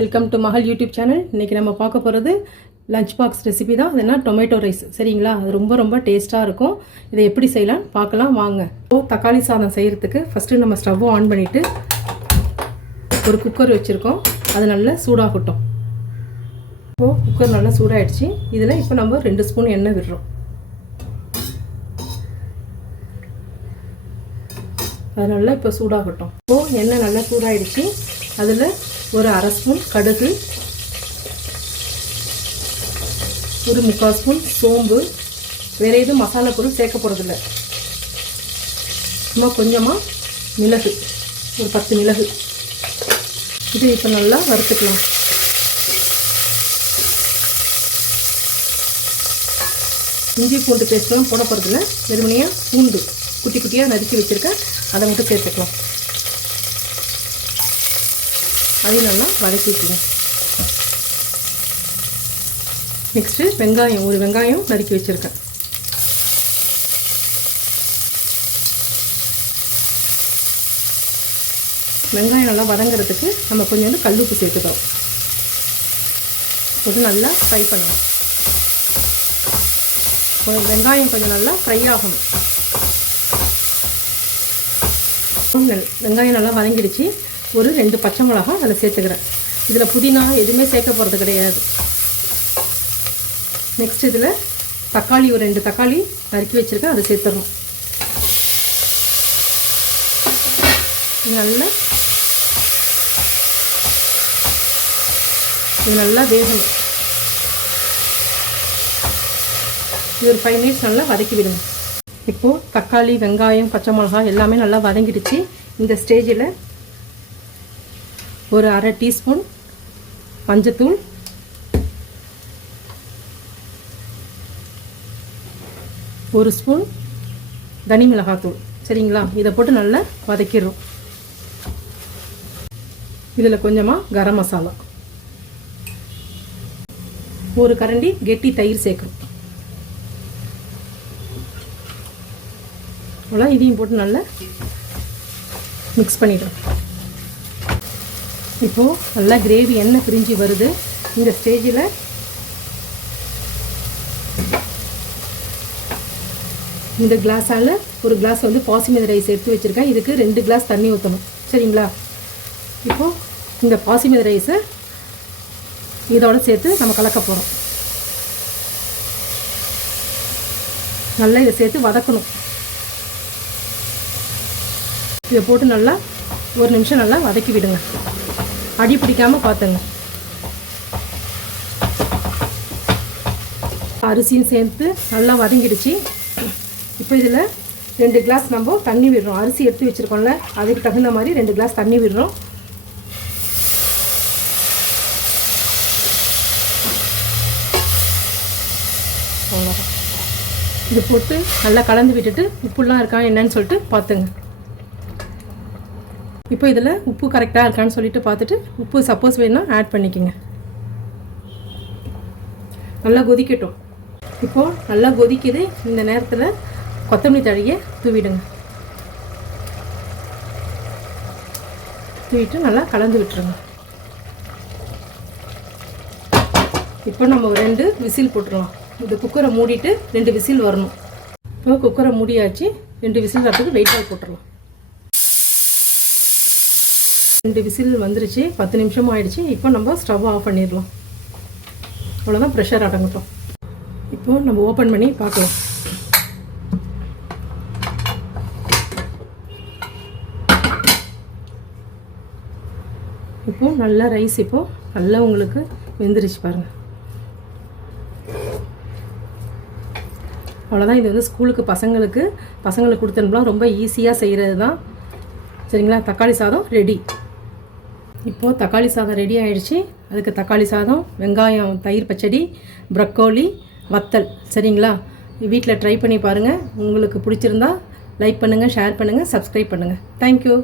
Welcome to மகள் YouTube channel. இன்றைக்கி நம்ம பார்க்க போகிறது லஞ்ச் பாக்ஸ் ரெசிபி தான். அது என்ன, டொமேட்டோ ரைஸ். சரிங்களா, அது ரொம்ப டேஸ்ட்டாக இருக்கும். இதை எப்படி செய்யலாம் பார்க்கலாம் வாங்க. தக்காளி சாதம் செய்கிறதுக்கு ஃபஸ்ட்டு நம்ம ஸ்டவ்வை ஆன் பண்ணிவிட்டு ஒரு குக்கர் வச்சுருக்கோம். அது நல்லா சூடாகட்டும். குக்கர் நல்லா சூடாகிடுச்சு. இதில் இப்போ நம்ம 2 ஸ்பூன் எண்ணெய் விடுறோம். அது நல்லா இப்போ சூடாகட்டும். எண்ணெய் நல்லா சூடாகிடுச்சு. அதில் ஒரு 1/2 ஸ்பூன் கடுகு, ஒரு 3/4 ஸ்பூன் சோம்பு. வேறு எதுவும் மசாலா பொருள் சேர்க்க போகிறதில்ல. சும்மா கொஞ்சமாக மிளகு, ஒரு 10 மிளகு. இது இப்போ நல்லா வறுத்துக்கலாம். இஞ்சி பூண்டு பேஸ்ட்லாம் போட போகிறதில்ல. வெறுமனையாக பூண்டு குட்டி குட்டியாக நறுக்கி வச்சுருக்கேன், அதை மட்டும் சேர்த்துக்கலாம். அதையும் நல்லா வதக்கிக்கலாம். நெக்ஸ்ட்டு வெங்காயம், ஒரு வெங்காயம் நறுக்கி வச்சுருக்கேன். வெங்காயம் நல்லா வதங்கிறதுக்கு நம்ம கொஞ்சம் கல் உப்பு சேர்த்துக்கிறோம். கொஞ்சம் நல்லா ஃப்ரை பண்ணலாம். வெங்காயம் கொஞ்சம் நல்லா ஃப்ரை ஆகணும். வெங்காயம் நல்லா வதங்கிடுச்சு. ஒரு 2 பச்சை மிளகாய் அதில் சேர்த்துக்கிறேன். இதில் புதினா எதுவுமே சேர்க்க போகிறது கிடையாது. நெக்ஸ்ட் இதில் தக்காளி, ஒரு 2 தக்காளி நறுக்கி வச்சுருக்கேன், அதை சேர்த்துடணும். இது நல்லா வேகணும். இது ஒரு 5 மினிட்ஸ் நல்லா வதக்கி விடுங்க. இப்போது தக்காளி, வெங்காயம், பச்சை மிளகாய் எல்லாமே நல்லா வதங்கிடுச்சு. இந்த ஸ்டேஜில் ஒரு 1/2 டீஸ்பூன் மஞ்சத்தூள், ஒரு ஸ்பூன் தனி மிளகாத்தூள். சரிங்களா, இதை போட்டு நல்லா வதக்கிடுறோம். இதில் கொஞ்சமாக கரம் மசாலா, ஒரு கரண்டி கெட்டி தயிர் சேர்க்குறோம். அவ்வளோ, இதையும் போட்டு நல்லா மிக்ஸ் பண்ணிடுறோம். இப்போது நல்லா கிரேவி எண்ணெய் பிரிஞ்சு வருது. இந்த ஸ்டேஜில் இந்த கிளாஸால் ஒரு கிளாஸ் பாசிமதி ரைஸ் எடுத்து வச்சுருக்கேன். இதுக்கு 2 கிளாஸ் தண்ணி ஊற்றணும். சரிங்களா, இப்போது இந்த பாசிமதி ரைஸை இதோடு சேர்த்து நம்ம கலக்க போகிறோம். நல்லா இதை சேர்த்து வதக்கணும். இதை போட்டு நல்லா 1 நிமிஷம் நல்லா வதக்கி விடுங்க. அடி பிடிக்காமல் பார்த்துங்க. அரிசியும் சேர்த்து நல்லா வதங்கிடுச்சு. இப்போ இதில் 2 கிளாஸ் நம்ம தண்ணி விடுறோம். அரிசி எடுத்து வச்சுருக்கோம்ல, அதுக்கு தகுந்த மாதிரி 2 கிளாஸ் தண்ணி விடுறோம். அவ்வளோதான். இது போட்டு நல்லா கலந்து விட்டுட்டு உப்புலாம் இருக்கா என்னன்னு சொல்லிட்டு பார்த்துங்க. இப்போ இதில் உப்பு கரெக்டாக இருக்கான்னு சொல்லிட்டு பார்த்துட்டு உப்பு சப்போஸ் வேணும்னா ஆட் பண்ணிக்கோங்க. நல்லா கொதிக்கட்டும். இப்போது நல்லா கொதிக்குது. இந்த நேரத்தில் கொத்தமல்லி தழையை தூவிடுங்க. தூவிட்டு நல்லா கலந்து விட்டுருங்க. இப்போ நம்ம 2 விசில் போட்டுடலாம். இந்த குக்கரை மூடிட்டு 2 விசில் வரணும். இப்போ குக்கரை மூடியாச்சு. 2 விசில் வரத்துக்கு வெயிட்டாக போட்டுடலாம். 2 விசில் வந்துருச்சு. 10 நிமிஷம் ஆயிடுச்சு. இப்போ நம்ம ஸ்டவ் ஆஃப் பண்ணிடலாம். அவ்வளோதான், ப்ரெஷர் அடங்கட்டும். இப்போது நம்ம ஓப்பன் பண்ணி பார்க்கலாம். இப்போது நல்லா ரைஸ் இப்போது நல்லா உங்களுக்கு வெந்துருச்சு பாருங்கள். அவ்வளோதான். இது ஸ்கூலுக்கு பசங்களுக்கு கொடுத்தனுப்பலாம். ரொம்ப ஈஸியாக செய்கிறது தான். சரிங்களா, தக்காளி சாதம் ரெடி. இப்போது தக்காளி சாதம் ரெடி ஆகிடுச்சு. அதுக்கு தக்காளி சாதம், வெங்காயம், தயிர் பச்சடி, ப்ரக்கோலி, வத்தல். சரிங்களா, வீட்டில் ட்ரை பண்ணி பாருங்கள். உங்களுக்கு பிடிச்சிருந்தா லைக் பண்ணுங்கள், ஷேர் பண்ணுங்கள், சப்ஸ்கிரைப் பண்ணுங்கள். தேங்க்யூ.